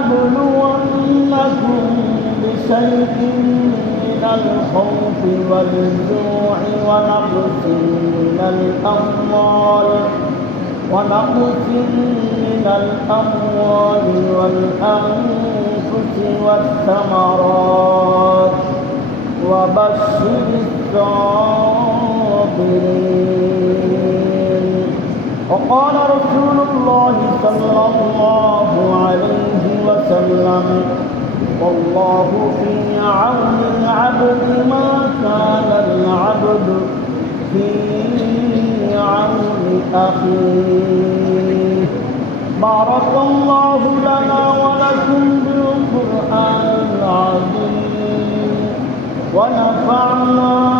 ولنبلونكم بشيء من الخوف والجوع ونقص من الأموال ونقص من الأموال والأنفس والثمرات. وبشر الصابرين. وقال رسول الله صلى الله عليه وسلم. والله في عون العبد ما كان العبد. في عون أخيه. بارك الله لنا ولكم بالقرآن العظيم. ونفعنا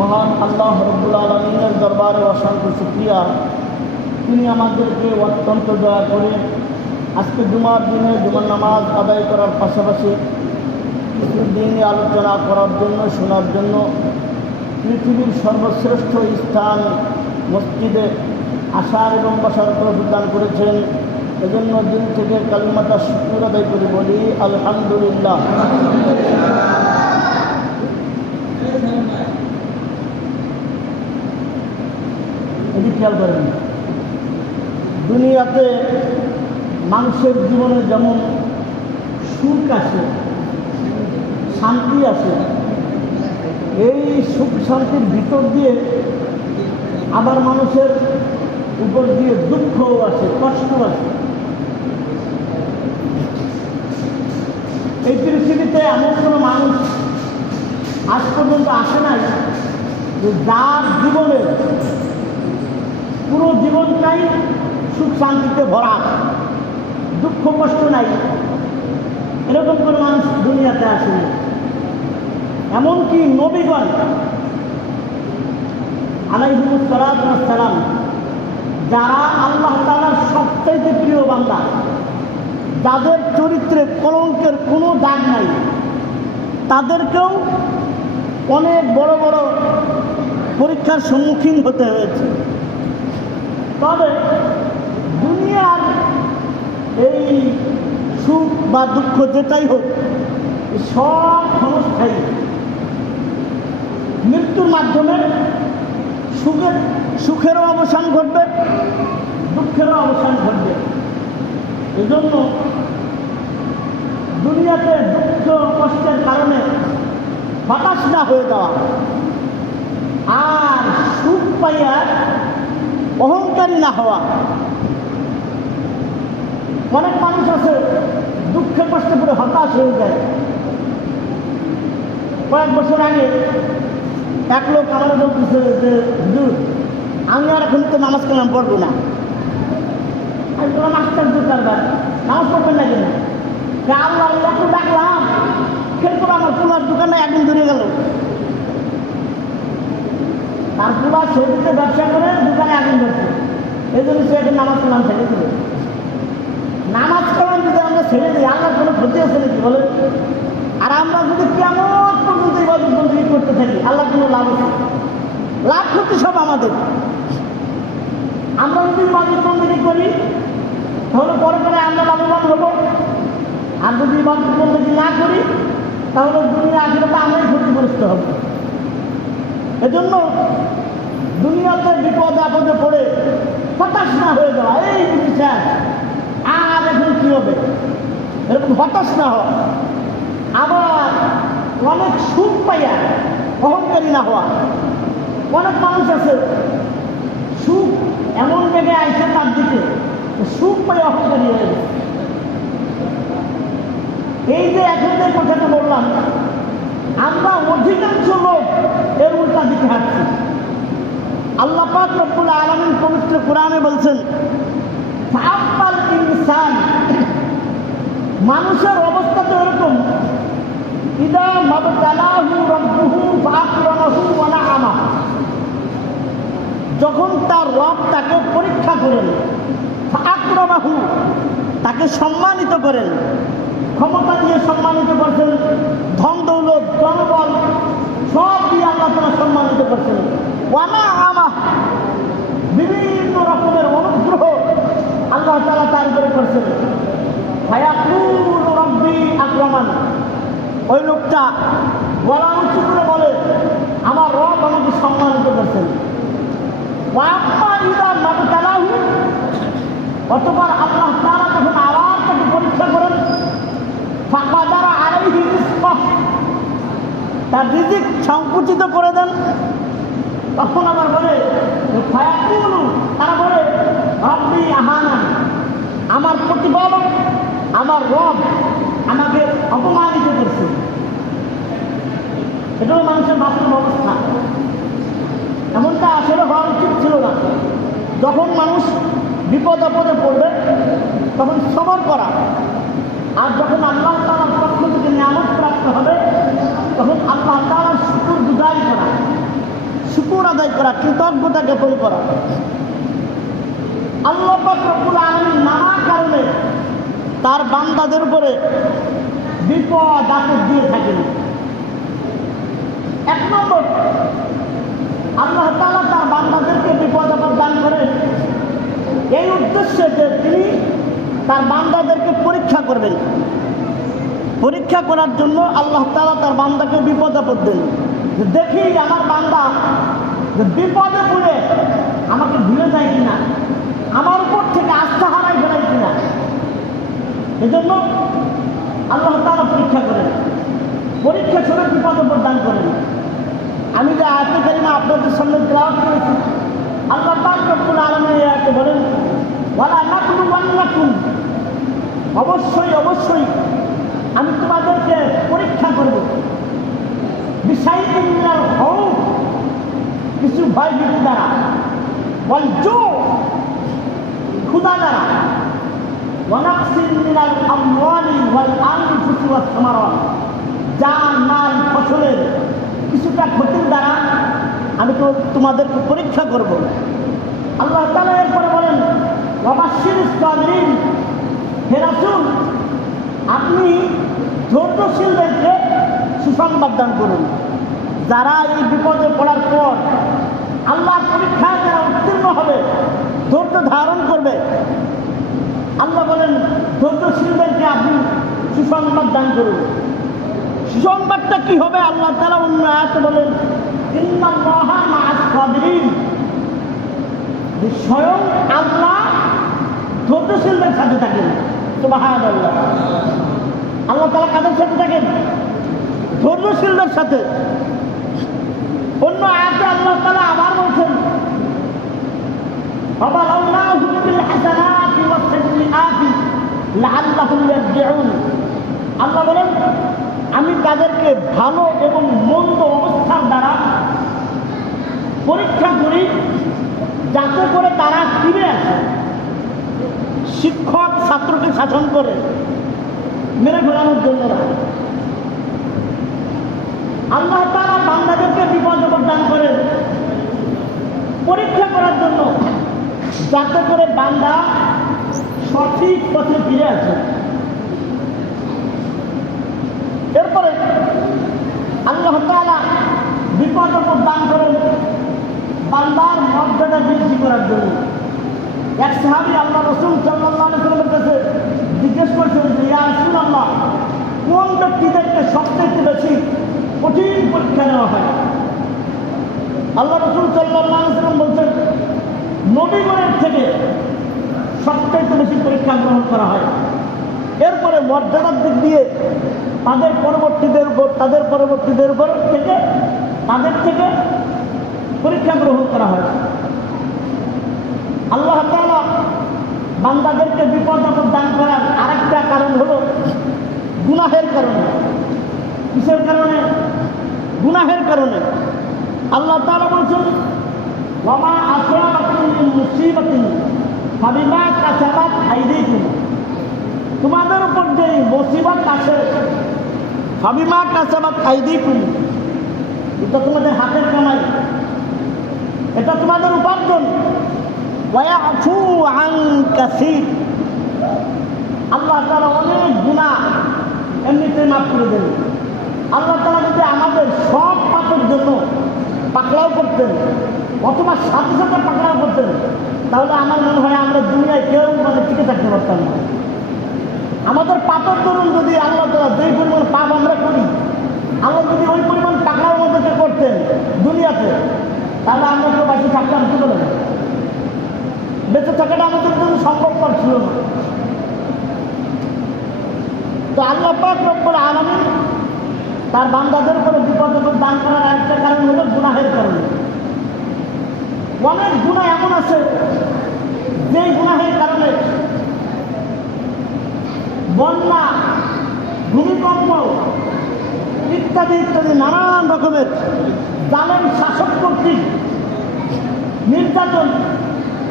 মহান আল্লাহ রব্বুল আলমিনের দরবারে অসংখ্য শুক্রিয়া। তিনি আমাদেরকে অত্যন্ত দয়া করে আজকে জুমার দিনে জুমার নামাজ আদায় করার পাশাপাশি কিছু দিনে আলোচনা করার জন্য, শোনার জন্য পৃথিবীর সর্বশ্রেষ্ঠ স্থান মসজিদে আসার এবং বসার প্রদান করেছেন। এজন্য দিন থেকে কালিমাটা শুক্র আদায় করে বলি, আলহামদুলিল্লাহ। এটি খেয়াল করেন। দুনিয়াতে মানুষের জীবনে যেমন সুখ আসে শান্তি আসে এই সুখ শান্তির ভিতর দিয়ে আবার মানুষের উপর দিয়ে দুঃখও আসে কষ্ট আসে এই পৃথিবীতে এমন কোনো মানুষ আজ পর্যন্ত আসে নাই যে যার জীবনের পুরো জীবনটাই সুখ শান্তিতে ভরা। দুঃখ, কষ্ট নাই। এরকম কোনো মানুষ দুনিয়াতে আসেনি। এমনকি নবীগণ আলাইহুসালাম যারা আল্লাহ তালার সবচাইতে প্রিয় বান্দা, যাদের চরিত্রে কলঙ্কের কোনো দাগ নাই, তাদেরকেও অনেক বড় বড় পরীক্ষার সম্মুখীন হতে হয়েছে। তবে দুনিয়ার এই সুখ বা দুঃখ যেটাই হোক, সব ক্ষণস্থায়ী মৃত্যুর মাধ্যমে সুখের, সুখেরও অবসান ঘটবে, দুঃখেরও অবসান ঘটবে। এজন্য দুনিয়াতে দুঃখ, কষ্টের কারণে হতাশ না হয়ে যাওয়া। আর সুখ পাইয়া অহংকারী না হওয়া। অনেক মানুষ আছে, দুঃখে কষ্টে করে হতাশ হয়ে যায়। কয়েক বছর আগে এক লোক আমার বলতেছে যে, হুজুর, আমি আর এখন তো নামাজ কালাম পড়ব না। আমি তোমার মাস্টার দোকান নামাজ পড়বেন না কেন? আল্লাহ একটু ডাকলাম। এরপর আমার তোমার দোকানে একদিন ধরে গেল। তার পুরা সৌদিতে ব্যবসা করে দোকানে আগুন ধরছে। এই জন্য সে এখন নামাজ কালাম ছেড়ে দিল। নামাজ কালাম যদি আমরা ছেড়ে দিই, আল্লাহর কোনো ক্ষতি আছে নাকি বলে আর আমরা যদি কেমন পর্যন্ত ইবাদত বন্দী করতে থাকি আল্লাহ কোনো লাভ আছে? লাভ ক্ষতি সব আমাদের। আমরা যদি ইবাদত বন্দী করি, তাহলে পরে পরে আমরা লাভবান হব। আর যদি ইবাদত বন্দী না করি, তাহলে দুনিয়া, আখেরাতে আমরাই ক্ষতিগ্রস্ত হব। এজন্য দুনিয়াতে বিপদ আপদে পড়ে হতাশ না হয়ে যাওয়া। এই জিনিস আর এখন কি হবে? এরকম হতাশ না হওয়া। আবার অনেক সুখ পাইয়া, অহংকারী না হওয়া। অনেক মানুষ আছে, সুখ এমন জায়গায় আইসে তার দিকে, সুখ পাই অহংকারী হয়ে এই যে এখন যে কথাটা বললাম, আমরা অধিকাংশ লোক এর উল্টা দিকে হাঁটছি আল্লাহ পাক রব্বুল আলামিন পবিত্র কোরআনে বলছেন ইনসান মানুষের অবস্থা তো এরকম। ইদা মাবতালাহু রব্বুহু ফাআকরামাহু ওয়া নাআমা যখন তার রব তাকে পরীক্ষা করেন, ফাআকরামাহু, তাকে সম্মানিত করেন, ক্ষমতা দিয়ে সম্মানিত করছেন ধন দৌলত জনবল, সব দিয়ে আল্লাহ তারা সম্মানিত করছেন। বিভিন্ন রকমের অনুগ্রহ আল্লাহ তালা তার উপরে করছেন। রব্বি আক্রমণ ওই লোকটা গলা উঁচু করে বলে, আমার রব আমাকে সম্মানিত করছেন। অতবার আল্লাহ তারা যখন আবার তাকে পরীক্ষা করেন ফাঁকা দ্বারা রিজকাহ। তার রিজিক সংকুচিত করে দেন। তখন আবার বলে তারা বলে আপনি আহানা আমার প্রতিপালক আমার রব আমাকে অপমানিত করছে এটা হলো মানুষের বাস্তব অবস্থা এমনটা আসলে হওয়া উচিত ছিল না যখন মানুষ বিপদ আপদে পড়বে তখন সবর করা আর যখন আল্লাহ তালার পক্ষ থেকে নিয়ামত প্রাপ্ত হবে তখন আল্লাহ তালার শুকুর গুজারি করা শুকুর আদায় করা কৃতজ্ঞতা জ্ঞাপন করা। আল্লাহ রব্বুল আলমী নানা কারণে তার বান্দাদের উপরে বিপদ আপদ দিয়ে থাকেন। এক নম্বর, আল্লাহ তালা তার বান্দাদেরকে বিপদ আপদ দান করেন। এই উদ্দেশ্যে যে তিনি তার বান্দাদেরকে পরীক্ষা করবেন। পরীক্ষা করার জন্য আল্লাহ তালা তার বান্দাকে বিপদ আপদ দেন। দেখি আমার বান্দা যে বিপদে পড়ে আমাকে ভুলে যায় কিনা? আমার উপর থেকে আস্থা হারাই ফেলাই কিনা? এজন্য আল্লাহ তালা পরীক্ষা করেন। পরীক্ষা করে বিপদ প্রদান দান করেন। আমি যে আয়াতে কারিমা আপনাদের সামনে তেলাওয়াত করেছি, আল্লাহ পাক রব্বুল আলামিন এই আয়াতে বলেন, ওয়ালা নাকলু অবশ্যই অবশ্যই আমি তোমাদেরকে পরীক্ষা করব। বিষয় মিনাল খৌফ কিছু ভয় ভীতি দ্বারা ক্ষুদা দ্বারা মাল ফসলের কিছুটা ক্ষতির দ্বারা আমি তো পরীক্ষা করব। আল্লাহ এরপরে বলেন ফেরাসুন আপনি ধৈর্যশীলদেরকে সুসংবাদ দান করুন। যারা এই বিপদে পড়ার পর আল্লাহর পরীক্ষায় যারা উত্তীর্ণ হবে, ধৈর্য ধারণ করবে। আল্লাহ বলেন, ধৈর্যশীলদেরকে আপনি সুসংবাদ দান করুন। সুসংবাদটা কি হবে? আল্লাহ তারা অন্য আয়াতে বলেন স্বয়ং আল্লাহ ধৈর্যশীলদের সাথে থাকেন। সুবহানাল্লাহ। আল্লাহ তারা কাদের সাথে থাকেন? ধৈর্যশীলদের সাথে। অন্য আয়াতে আল্লাহ তাআলা আবার বলছেন আল্লাহ বলেন, আমি তাদেরকে ভালো এবং মন্দ অবস্থার দ্বারা পরীক্ষা করি, যাতে করে তারা ফিরে আসে। শিক্ষক ছাত্রকে শাসন করে, মেরে ফেলানোর জন্য আল্লাহ তারা বান্দাদেরকে বিপদ দান করেন। পরীক্ষা করার জন্য যাতে করে বান্দা সঠিক পথে ফিরে আসে। এরপরে আল্লাহ তাআলা বিপদ আপদ দান করেন বান্দার মর্যাদা বৃদ্ধি করার জন্য। এক সাহাবি আল্লাহ রসুল সাল্লাহ সাল্লামের কাছে জিজ্ঞেস করছেন যে, ইয়া রসুল আল্লাহ কোন ব্যক্তিদেরকে সবচেয়ে বেশি কঠিন পরীক্ষা নেওয়া হয়। আল্লাহ রসুল সাল্লাম বলছেন নবীগণের থেকে সবচেয়ে বেশি পরীক্ষা গ্রহণ করা হয়। এরপরে মর্যাদার দিক দিয়ে তাদের পরবর্তীদের উপর, তাদের পরবর্তীদের উপর থেকে, তাদের থেকে পরীক্ষা গ্রহণ করা হয়। আল্লাহ তাআলা বান্দাদেরকে বিপদ আপদ দান করার আরেকটা কারণ হলো গুনাহের কারণে। কিসের কারণে? গুনাহের কারণে। আল্লাহ তাআলা বলছেন ফাবিমা কাসাবাত তোমাদের উপর যে মুসিবত আসে ফাবিমা কাসাবাত আইদিকুম, এটা তোমাদের হাতের কামাই। এটা তোমাদের উপার্জন। কাসির। আল্লাহ তাআলা অনেক গুনাহ এমনিতে মাফ করে দেন। আল্লাহ তাআলা যদি আমাদের সব পাপের জন্য পাকড়াও করতেন, অথবা সাথে সাথে পাকড়াও করতেন, তাহলে আমার মনে হয় আমরা দুনিয়ায় কেউ মানে টিকে থাকতে পারতাম না। আমাদের পাপের তরুণ যদি আল্লাহ তাআলা যে পরিমাণ পাপ আমরা করি, আল্লাহ যদি ওই পরিমাণ টাকাও আমাদেরকে করতেন দুনিয়াতে, তাহলে আমরা কেউ বাকি থাকতাম, কি বলেন বেঁচে থাকাটা আমাদের জন্য সম্ভবপর ছিল তো আল্লাহ পাক রব্বুল আলামিন তার বান্দাদের উপরে বিপদ দান করার একটা কারণ হলো গুনাহের কারণে। অনেক গুণা এমন আছে যে গুনাহের কারণে বন্যা, ভূমিকম্প ইত্যাদি ইত্যাদি নানান রকমের জালেম শাসক কর্তৃক নির্যাতন,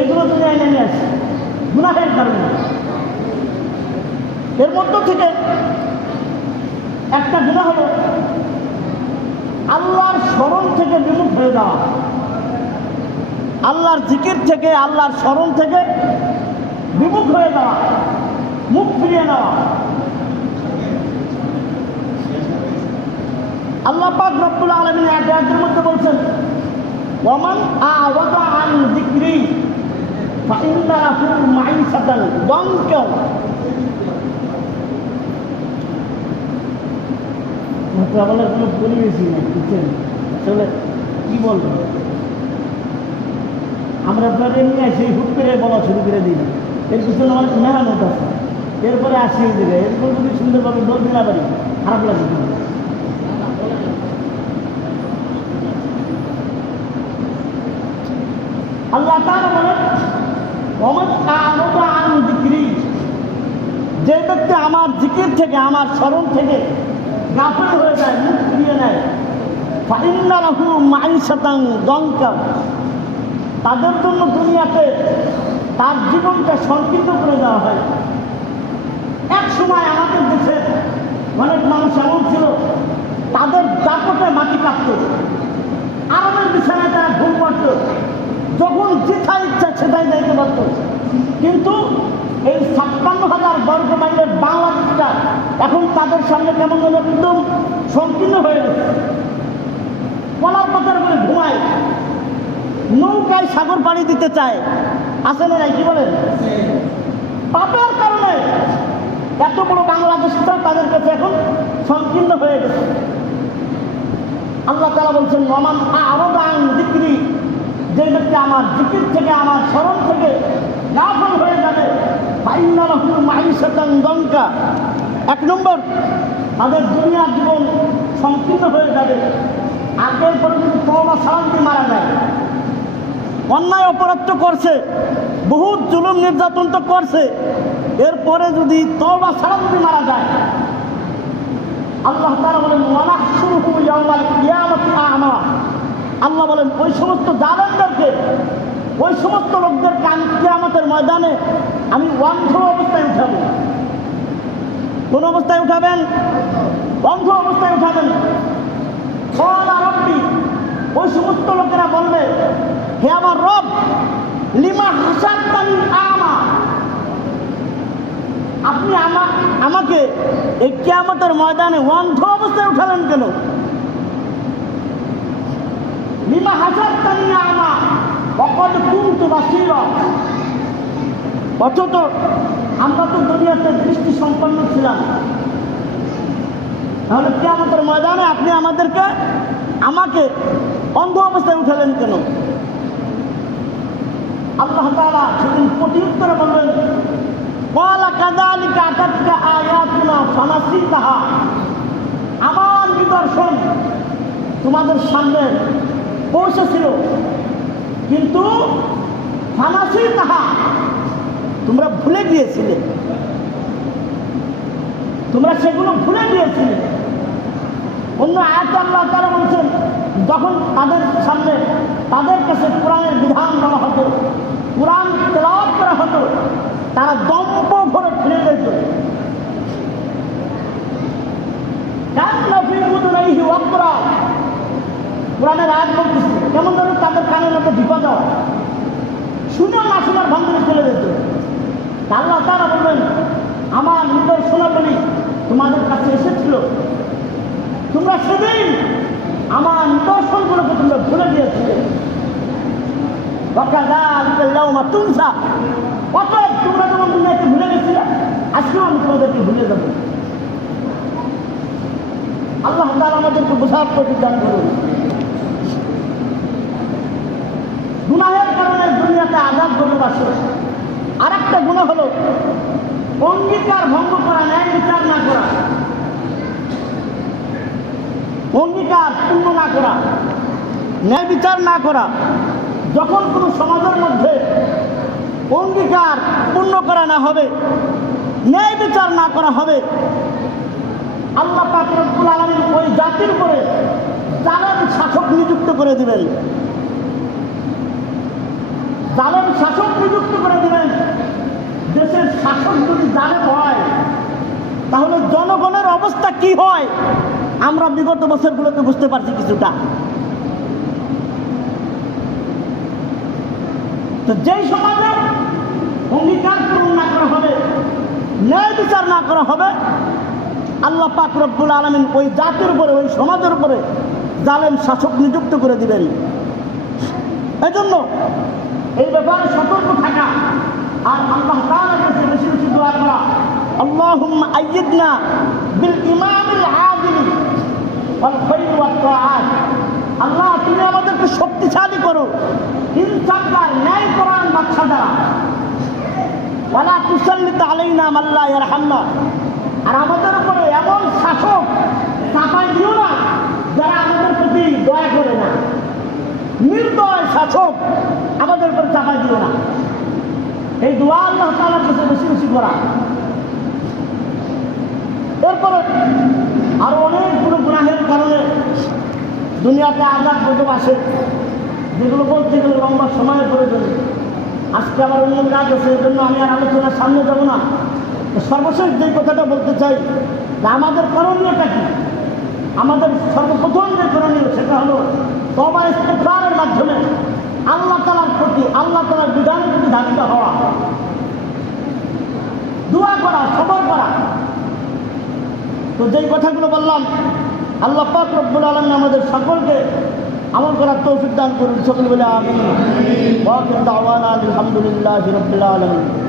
এগুলো দুনিয়ায় নেমে আসে, গুনাহের কারণে। এর মধ্য থেকে একটা গুণা হলো আল্লাহর স্মরণ থেকে বিমুখ হয়ে যাওয়া। আল্লাহর জিকির থেকে, আল্লাহর স্মরণ থেকে বিমুখ হয়ে যাওয়া, মুখ ফিরিয়ে নেওয়া। আল্লাহ পাক রব্বুল আলামিন এক আয়াতের মধ্যে বলছেন ওমান আওয়াদা আন যিকরি ফাইন্না লাহু মাইসাতান দঙ্কা মোকাবেলার কোনো পরিবেশই নেই বুঝছেন? আসলে কী বলব? আমরা আপনার এমনি সেই হুট করে বলা শুরু করে দিই। এর পিছনে অনেক মেহনত আছে। এরপরে আসিয়ে দিলে এরপর যদি সুন্দরভাবে বলতে না পারি, খারাপ লাগে। আল্লাহ তাআলা বলেন, ওমান আ'রাদা আন যিকরি, যে ব্যক্তি আমার জিকির থেকে, আমার স্মরণ থেকে গাফিল হয়ে যায়, মুখ ফিরিয়ে নেয়। দঙ্কা তাদের জন্য দুনিয়াতে তার জীবনটা সংকীর্ণ করে দেওয়া হয়। এক সময় আমাদের দেশে অনেক মানুষ এমন ছিল, তাদের দাপটে মাটি কাঁপত আরামের বিছানায় তারা ঘুম পড়ত। যখন যেথা ইচ্ছা সেটাই যাইতে পারত। কিন্তু এই ছাপ্পান্ন হাজার বর্গ মাইলের বাংলাদেশটা এখন তাদের সামনে কেমন যেন একদম সংকীর্ণ হয়ে গেছে। কলার পাতার করে ঘুমায়। নৌকায় সাগর পাড়ি দিতে চায়। আসে না কি বলেন? পাপের কারণে এত বড় বাংলাদেশটা তাদের কাছে এখন সংকীর্ণ হয়ে গেছে। আল্লাহ তালা বলছেন নমান আরও দান বিক্রি যে ব্যক্তি আমার জিকির থেকে, আমার স্মরণ থেকে গাফল হয়ে যাবে। ফাইনাল মাইশাতান দঙ্কা এক নম্বর তাদের দুনিয়ার জীবন সংকীর্ণ হয়ে যাবে। আগের পরে যদি সালাম মারা যায়। অন্যায় অপরাধ তো করছে, বহুত জুলুম নির্যাতন তো করছে। এরপরে যদি তওবা, সালাম দিয়ে মারা যায়, আল্লাহ তাআলা বলেন ইয়াওমাল কিয়ামাতি আ'মা। আল্লাহ বলেন, ওই সমস্ত জালেমদেরকে, ওই সমস্ত লোকদেরকে আমি কিয়ামতের ময়দানে আমি অন্ধ অবস্থায় উঠাবো। কোন অবস্থায় উঠাবেন? অন্ধ অবস্থায় উঠাবেন। ওই সমস্ত লোকেরা বলবে, হে আমার রব, লিমা হাসান আপনি আমা, আমাকে এই কেয়ামতের ময়দানে অন্ধ অবস্থায় উঠালেন কেন? লিমা হাসান আমা অকল কুন্তু বা শির অথচ আমরা তো দুনিয়াতে দৃষ্টি সম্পন্ন ছিলাম। তাহলে কেয়ামতের ময়দানে আপনি আমাদেরকে, আমাকে অন্ধ অবস্থায় উঠালেন কেন? আল্লাহ তাআলা সেদিন প্রতি উত্তরে বললেন কলা কাদালিকা আটাতকা আয়াতুনা ফানাসিতাহা আমার নিদর্শন তোমাদের সামনে পৌঁছেছিল। কিন্তু ফানাসি তাহা তোমরা ভুলে গিয়েছিলে। তোমরা সেগুলো ভুলে গিয়েছিলে। অন্য আয়াত আল্লাহ তারা বলছেন, যখন তাদের সামনে তাদের কাছে কোরআনের বিধান দেওয়া হতো, কোরআন তেলাওয়াত করা হতো, তারা দম্প ভরে ফিরে যেত। কেমন ধরো তাদের কানের মধ্যে ঢিপা দেওয়া। শুনেও না শোনার ভঙ্গলে চলে যেত আল্লাহ তারা বলবেন, আমার নিদর্শনাবলী তোমাদের কাছে এসেছিল। তোমরা সেদিন আমার নিদর্শনগুলোকে তোমরা ভুলে দিয়েছিলে তোমরা গেছিলে আল্লাহ কারণে দুনিয়াতে আজাদ গরু আসে আর একটা গুণা হলো অঙ্গীকার ভঙ্গ করা, ন্যায় বিচার না করা। অঙ্গীকার পূর্ণ না করা, ন্যায় বিচার না করা, যখন কোনো সমাজের মধ্যে অঙ্গীকার পূর্ণ করা না হবে, ন্যায় বিচার না করা হবে, আল্লাহ পাক রব্বুল ওই জাতির উপরে জালেম শাসক নিযুক্ত করে দিবেন। জালেম শাসক নিযুক্ত করে দিবেন দেশের শাসক যদি জালেম হয়, তাহলে জনগণের অবস্থা কি হয়? আমরা বিগত বছরগুলোতে বুঝতে পারছি কিছুটা। তো যেই সমাজে অঙ্গীকার পূরণ না করা হবে, ন্যায় বিচার না করা হবে, আল্লাহ পাক রব্বুল আলমিন ওই জাতির উপরে, ওই সমাজের উপরে জালেম শাসক নিযুক্ত করে দিবেন। এজন্য এই ব্যাপারে সতর্ক থাকা আর আল্লাহ তাআলার কাছে বেশি বেশি দোয়া করা اللهم أيدنا بالإمام العادل والخير والطاعات আল্লাহ তুমি আমাদেরকে শক্তিশালী করো ইনসাফদার ন্যায় কোরআন বাচ্চা দ্বারা ওয়ালা তুসাল্লিত আলাইনা মাল্লা ইয়ারহামনা আর আমাদের উপরে এমন শাসক চাপাই দিও না যারা আমাদের প্রতি দয়া করে না নির্দয় শাসক আমাদের উপরে চাপাই দিও না। এই দোয়া আল্লাহ তাআলার কাছে বেশি বেশি করা। এরপরে আরও অনেকগুলো গুনাহের কারণে দুনিয়াতে আজাদ গজব আসে যেগুলো বলতে গেলে লম্বা সময়ের প্রয়োজন। আজকে আমার অন্য কাজ আছে এই জন্য আমি আর আলোচনার সামনে যাব না। সর্বশেষ যে কথাটা বলতে চাই আমাদের করণীয়টা কি? আমাদের সর্বপ্রথম যে করণীয় সেটা হলো তবা ইস্তেফারের মাধ্যমে আল্লাহ তালার প্রতি, আল্লাহ তালার বিধানের প্রতি ধাবিত হওয়া। দোয়া করা, সবর করা। তো যেই কথাগুলো বললাম, আল্লাহ পাক রব্বুল আলম আমাদের সকলকে আমল করার তৌফিক দান করুন। সকল বলে আমি আলহামদুলিল্লাহ রবিল্লা আলমিন।